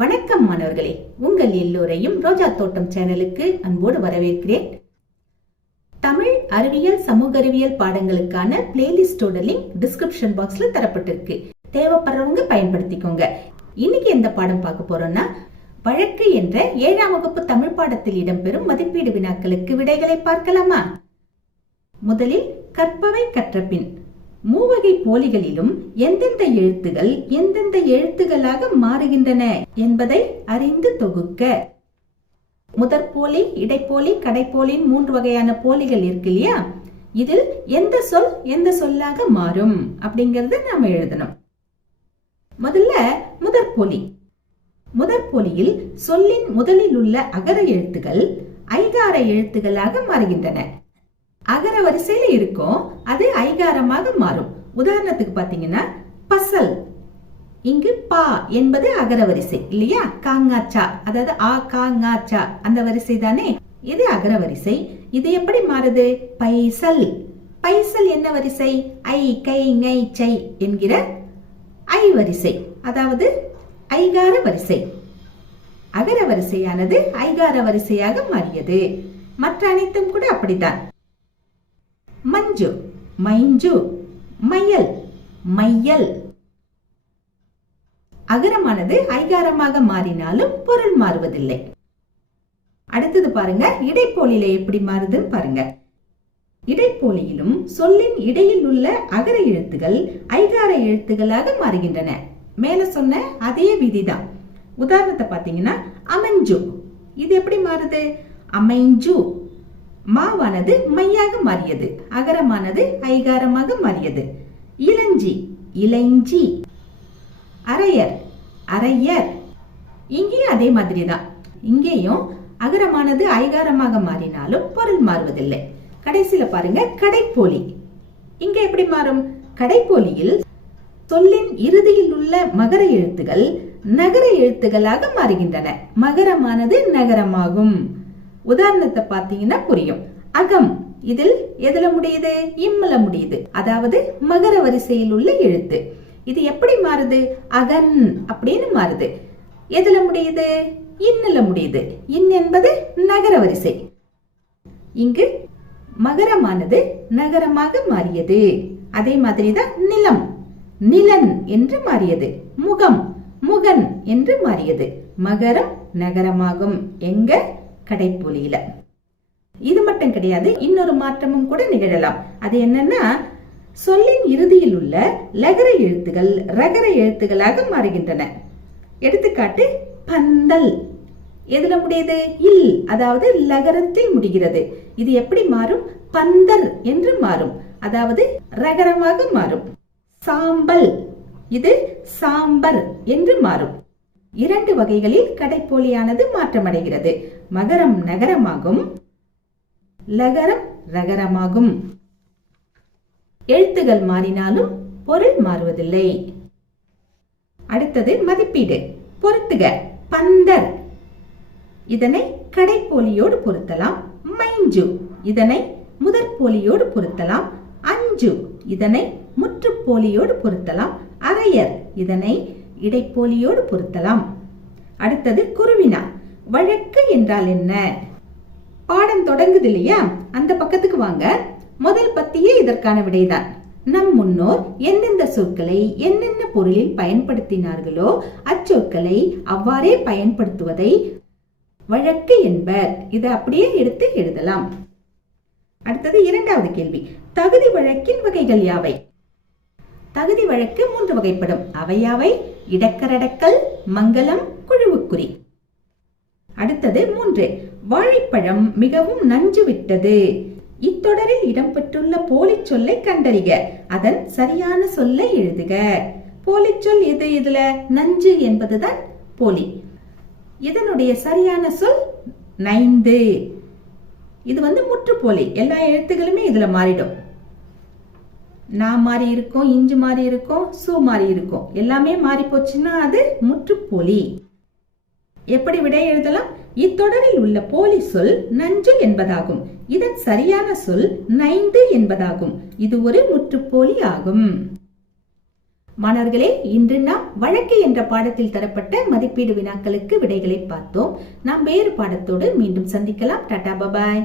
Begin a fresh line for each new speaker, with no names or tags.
வணக்கம் மாணவர்களே. உங்கள் எல்லோரையும் ரோஜா தோட்டம் சேனலுக்கு அன்போடு வரவேற்கிறேன். தமிழ் அறிவியல் சமூக அறிவியல் பாடங்களுக்கான பிளேலிஸ்டோட லிங்க் டிஸ்கிரிப்ஷன் பாக்ஸ்ல தரப்பட்டிருக்கு. தேவைப்படுறவங்க பயன்படுத்திக்கோங்க. இன்னைக்கு எந்த பாடம் பார்க்க போறோம்னா வழக்கு என்ற ஏழாம் வகுப்பு தமிழ் பாடத்தில் இடம்பெறும் மதிப்பீடு வினாக்களுக்கு விடைகளை பார்க்கலாமா? முதலில் கற்பவை கற்றபின். மூவகை போலிகளிலும் எந்தெந்த எழுத்துகள் எந்தெந்த எழுத்துகளாக மாறுகின்றன என்பதை அறிந்து தொகுக்க. முதற் போலி இடைப்போலி கடைப்போலின் மூன்று வகையான போலிகள் இருக்கு இல்லையா? இதில் எந்த சொல் எந்த சொல்லாக மாறும் அப்படிங்கறத நாம எழுதணும். முதல்ல முதற் போலி. முதற் போலியில் சொல்லின் முதலில் உள்ள அகர எழுத்துகள் ஐகார எழுத்துகளாக மாறுகின்றன. அகர வரிசையில இருக்கும் அது ஐகாரமாக மாறும். உதாரணத்துக்கு பாத்தீங்கன்னா பசல். இங்கு பா என்பது அகர வரிசை இல்லையா? காங்காச்சா அதாவது ஆ காங்காச்சா அந்த வரிசை தானே? இது அகர வரிசை. இது எப்படி மாறுது? பைசல். பைசல் என்ன வரிசை? ஐ கை ngை சை என்கிற ஐ வரிசை. அதாவது ஐகார வரிசை. அகர வரிசையானது ஐகார வரிசையாக மாறியது. மற்ற அனைத்தும் கூட அப்படித்தான். மஞ்சு மைஞ்சு மையல் மையல். அகரமானது ஐகாரமாக மாறினாலும் பொருள் மாறுவதில்லை. அடுத்தது பாருங்க இடைப்போலில எப்படி மாறுதுன்னு பாருங்க. இடைப்போலியிலும் சொல்லின் இடையில் உள்ள அகர எழுத்துகள் ஐகார எழுத்துகளாக மாறுகின்றன. மேல சொன்ன அதே விதிதான். உதாரணத்தை பாத்தீங்கன்னா அமைஞ்சு. இது எப்படி மாறுது? அமைஞ்சு. மாவானது மையாக மாறியது அகரமானது ஐகாரமாக மாறியது. இளஞ்சி இளைஞ்சி. அரையர் அரையர். இங்கேயும் அதே மாதிரி தான் இங்கேயும் அகரமானது ஐகாரமாக மாறினாலும் பொருள் மாறுவதில்லை. கடைசியில பாருங்க கடைப்போலி. இங்க எப்படி மாறும்? கடைப்போலியில் சொல்லின் இறுதியில் உள்ள மகர எழுத்துகள் நகர எழுத்துகளாக மாறுகின்றன. மகரமானது நகரமாகும். உதாரணத்தை பார்த்தீங்கன்னா புரியும். அகம் இதில் எதுல முடியுது? இம்மல முடியுது. அதாவது மகர வரிசையில் உள்ள எழுத்து. இது எப்படி மாறுது? அகன் அப்படின்னு மாறுது. எதுல முடியுது? இன்னல முடியுது. இன் என்பது நகர வரிசை. இங்கு மகரமானது நகரமாக மாறியது. அதே மாதிரிதான் நிலம். நிலன் என்று மாறியது. முகம் முகன் என்று மாறியது. மகரம் நகரமாகும். எங்க? கடைப்பொலியில. இது மட்டும் கிடையாது இன்னொரு மாற்றமும் கூட நிகழலாம். அது என்னன்னா சொல்லின் இறுதியில் உள்ள லகர எழுத்துகள் ரகர எழுத்துகளாக மாறுகின்றன. எடுத்துக்காட்டு பந்தல். எதுல முடியுது? இல் அதாவது லகரத்தில் முடிகிறது. இது எப்படி மாறும்? பந்தர் என்று மாறும். அதாவது ரகரமாக மாறும். சாம்பல். இது சாம்பர் என்று மாறும். இரண்டு வகைகளில் கடைப்போலியானது மாற்றமடைகிறது. மகரம் நகரமாகும். லகரம் ரகரமாகும் எழுத்துகள் மாறினாலும் பொருள் மாறுவதில்லை. அடுத்தது மதிப்பீடு. பொருத்துக. பந்தர். இதனை கடைப்போலியோடு பொருத்தலாம். மைஞ்சு. இதனை முதற்போலியோடு பொருத்தலாம். அஞ்சு. இதனை முற்றுப்போலியோடு பொருத்தலாம். அரையர். இதனை இடைப்போலியோடு பொருத்தலாம். அடுத்தது குருவினா வழக்கு என்றால் என்ன? பாடம் தொடங்குது இல்லையா அந்த பக்கத்துக்கு வாங்க. முதல் பத்தியே இதற்கான விடைதான். நம் முன்னோர் எந்தெந்த சொற்களை என்னென்ன பொருளில் பயன்படுத்தினார்களோ அச்சொற்களை அவ்வாறே பயன்படுத்துவதை வழக்கு என்பர். இதை அப்படியே எடுத்து எழுதலாம். அடுத்தது இரண்டாவது கேள்வி. தகுதி வழக்கின் வகைகள் யாவை? தகுதி வழக்கு மூன்று வகைப்படும். அவையாவை இடக்கரடக்கல் மங்களம் குழுவுக்குறி. அடுத்தது மூன்று. வாழைப்பழம் மிகவும் நஞ்சு விட்டது. இத்தொடரில் இடம்பெற்றுள்ள போலி சொல்லை கண்டறிக. அதன் சரியான சொல்லை எழுதுக. போலி சொல் எது இதுல? நஞ்சு என்பதுதான் போலி. இதனுடைய சரியான சொல் நைந்து. இது வந்து முற்றுப்போலி. எல்லா எழுத்துகளுமே இதுல மாறிடும். நான் மாறி இருக்கும் இஞ்சு மாறி இருக்கும் சு மாறி இருக்கும். எல்லாமே மாறி போச்சுன்னா அது முற்றுப்போலி. எப்படி விடை எழுதலாம்? இத்தொடரில் உள்ள போலி சொல் நஞ்சு என்பதாகும். இதன் சரியான சொல் நைந்து என்பதாகும். இது ஒரு முற்றுப்போலி ஆகும். மாணவர்களே இன்று நாம் வழக்கு என்ற பாடத்தில் தரப்பட்ட மதிப்பீடு வினாக்களுக்கு விடைகளை பார்த்தோம். நாம் வேறு பாடத்தோடு மீண்டும் சந்திக்கலாம். Tata bye bye.